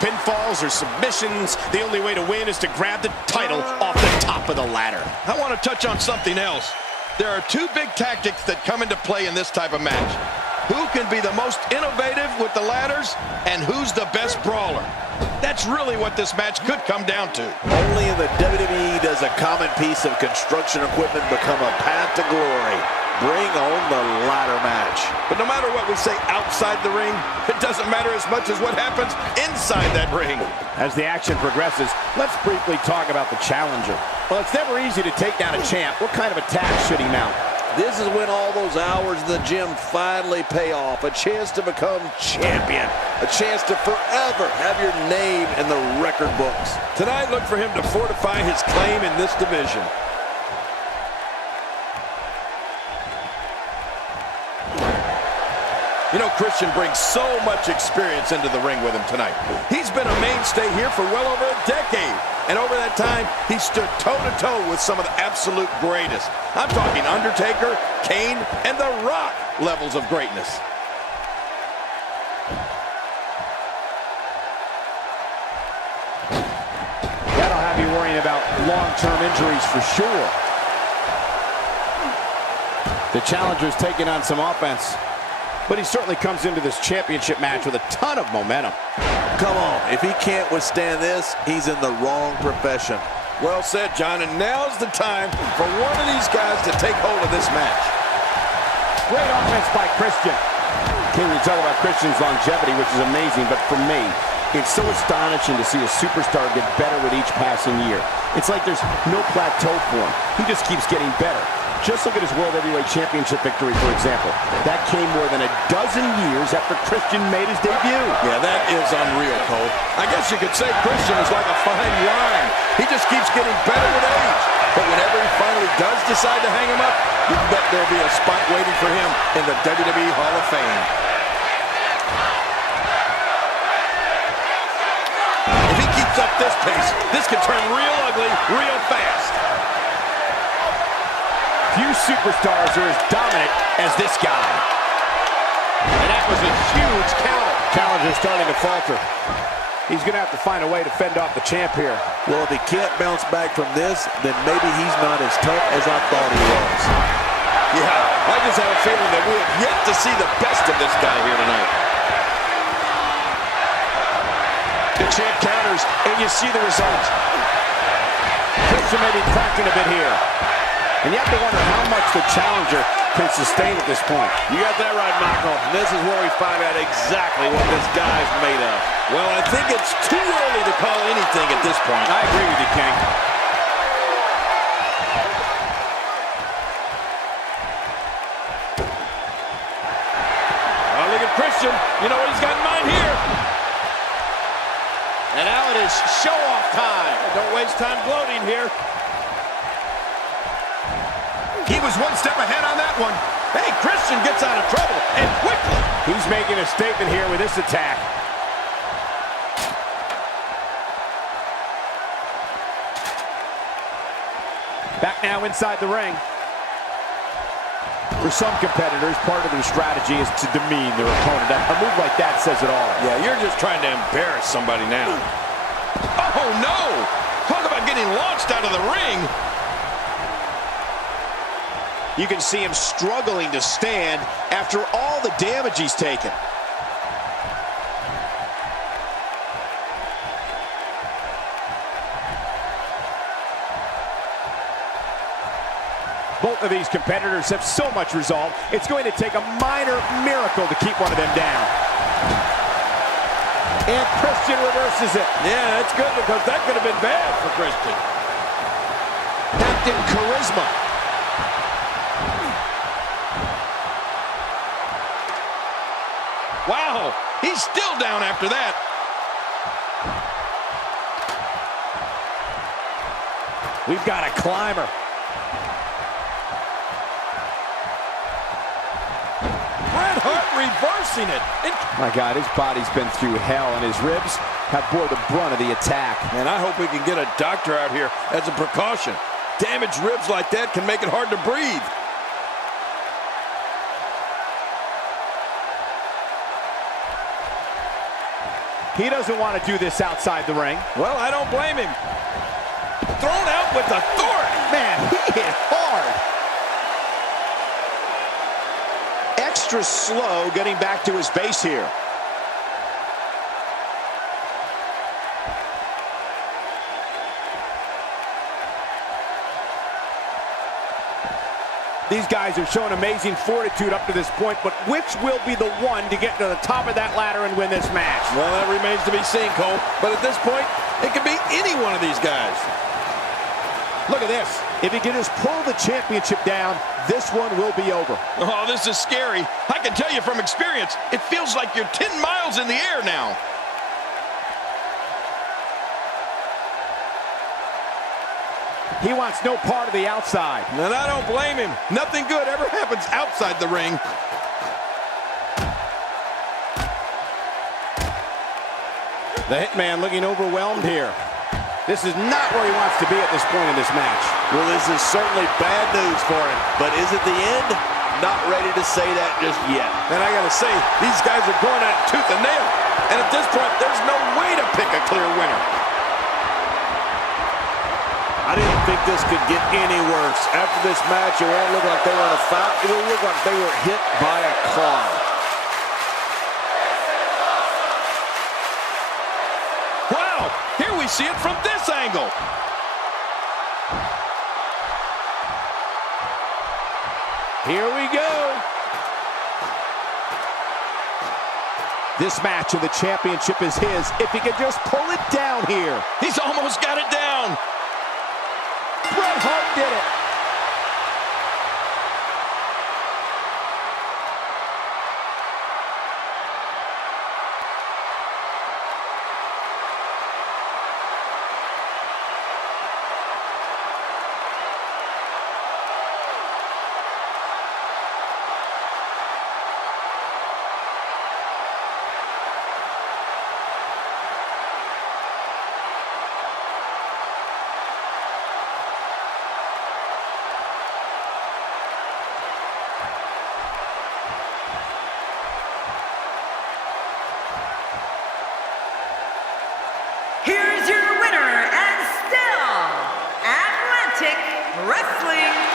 pinfalls or submissions. The only way to win is to grab the title off the top of the ladder. I want to touch on something else. There are two big tactics that come into play in this type of match. Who can be the most innovative with the ladders, and who's the best brawler? That's really what this match could come down to. Only in the WWE does a common piece of construction equipment become a path to glory. Bring on the ladder match. But no matter what we say outside the ring, it doesn't matter as much as what happens inside that ring. As the action progresses, let's briefly talk about the challenger. Well, it's never easy to take down a champ. What kind of attack should he mount? This is when all those hours in the gym finally pay off. A chance to become champion. A chance to forever have your name in the record books. Tonight, look for him to fortify his claim in this division. You know, Christian brings so much experience into the ring with him tonight. He's been a mainstay here for well over a decade. And over that time, he stood toe-to-toe with some of the absolute greatest. I'm talking Undertaker, Kane, and The Rock levels of greatness. That'll have you worrying about long-term injuries for sure. The challenger's taking on some offense, but he certainly comes into this championship match with a ton of momentum. Come on, if he can't withstand this, he's in the wrong profession. Well said, John, and now's the time for one of these guys to take hold of this match. Great offense by Christian. King, we talk about Christian's longevity, which is amazing, but for me, it's so astonishing to see a superstar get better with each passing year. It's like there's no plateau for him. He just keeps getting better. Just look at his World Heavyweight Championship victory, for example. That came more than a dozen years after Christian made his debut. Yeah, that is unreal, Cole. I guess you could say Christian is like a fine wine. He just keeps getting better with age. But whenever he finally does decide to hang him up, you can bet there'll be a spot waiting for him in the WWE Hall of Fame. If he keeps up this pace, this could turn real ugly real fast. Few superstars are as dominant as this guy. And that was a huge counter. Challenger's starting to falter. He's going to have to find a way to fend off the champ here. Well, if he can't bounce back from this, then maybe he's not as tough as I thought he was. Yeah, I just have a feeling that we have yet to see the best of this guy here tonight. The champ counters, and you see the result. Christian may be cracking a bit here. And you have to wonder how much the challenger can sustain at this point. You got that right, Michael. This is where we find out exactly what this guy's made of. Well, I think it's too early to call anything at this point. I agree with you, King. Oh, look at Christian. You know what he's got in mind here. And now it is show-off time. Don't waste time gloating here. He was one step ahead on that one. Hey, Christian gets out of trouble, and quickly. He's making a statement here with this attack. Back now inside the ring. For some competitors, part of their strategy is to demean their opponent. A move like that says it all. Yeah, you're just trying to embarrass somebody now. Oh, no! Talk about getting launched out of the ring. You can see him struggling to stand after all the damage he's taken. Both of these competitors have so much resolve, it's going to take a minor miracle to keep one of them down. And Christian reverses it. Yeah, that's good because that could have been bad for Christian. Captain Charisma. Wow, he's still down after that. We've got a climber. Bret Hart reversing it. My God, his body's been through hell, and his ribs have bore the brunt of the attack. And I hope we can get a doctor out here as a precaution. Damaged ribs like that can make it hard to breathe. He doesn't want to do this outside the ring. Well, I don't blame him. Thrown out with authority. Man, he hit hard. Extra slow getting back to his base here. These guys are showing amazing fortitude up to this point, but which will be the one to get to the top of that ladder and win this match? Well, that remains to be seen, Cole. But at this point, it could be any one of these guys. Look at this. If he can just pull the championship down, this one will be over. Oh, this is scary. I can tell you from experience, it feels like you're 10 miles in the air now. He wants no part of the outside. And I don't blame him. Nothing good ever happens outside the ring. The Hitman looking overwhelmed here. This is not where he wants to be at this point in this match. Well, this is certainly bad news for him, but is it the end? Not ready to say that just yet. And I gotta say, these guys are going at it tooth and nail. And at this point, there's no way to pick a clear winner. I didn't think this could get any worse. After this match, it won't look like they were in a foul. It will look like they were hit by a car. Wow, here we see it from this angle. Here we go. This match of the championship is his if he can just pull it down here. He's almost got it down. Bret Hart did it. Here's your winner and still Atlantic Wrestling